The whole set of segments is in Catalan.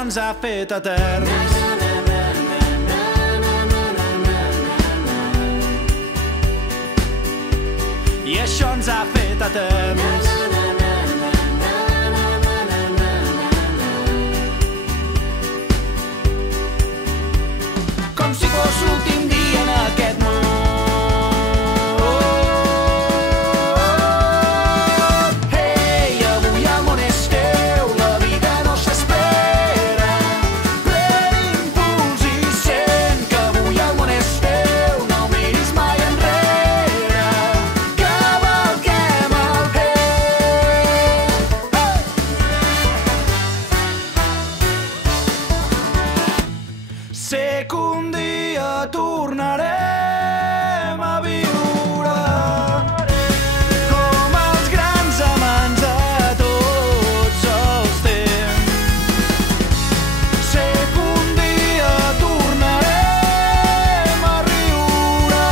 ens ha fet eterns. I això ens ha fet eterns. Com si fos l'últim dia en aquest món. Ei, avui el món és teu, la vida no s'espera. Pren impuls i sent que avui el món és teu, no miris mai enrere. Cavalquem el vent. Sé que un dia tornarem a viure com els grans amants de tots els temps. Sé que un dia tornarem a riure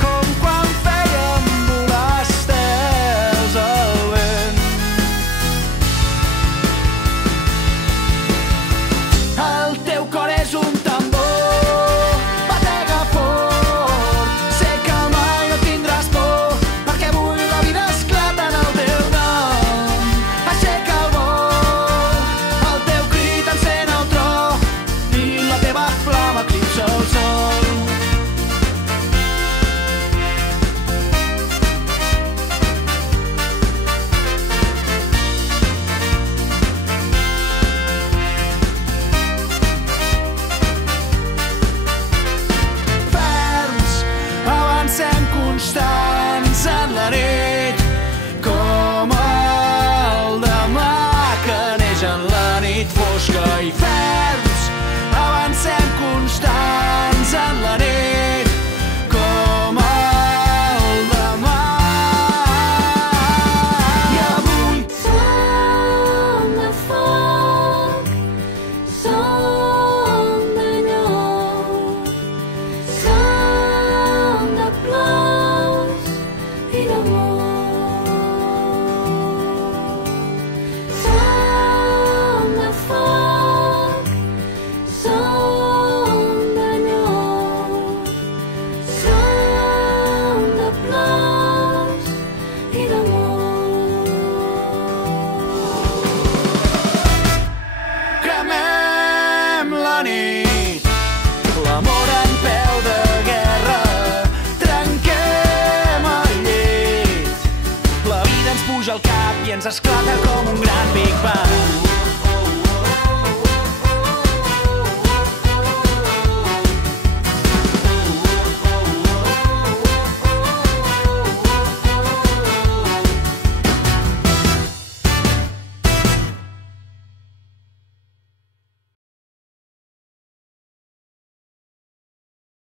com quan fèiem volar estels al vent. El teu cor és un tambor, batega fort. Sé que mai no tindràs por, perquè avui la vida esclata en el teu nom. Aixeca el vol, el teu crit encén el tro i la teva flama eclipsa el sol. Ferms, avancem constants en la nit, com el demà que neix en la nit fosca. I ferms, avancem constants en la nit, com el demà. I avui Som de foc, som de lloc, som de plors i d'amor. Som de foc, som de lloc, som de plors i d'amor. cremem la nit, l'amor en peu de guerra. Trenquem el llit, la vida ens puja al cap i ens esclata com un gran Big Bang.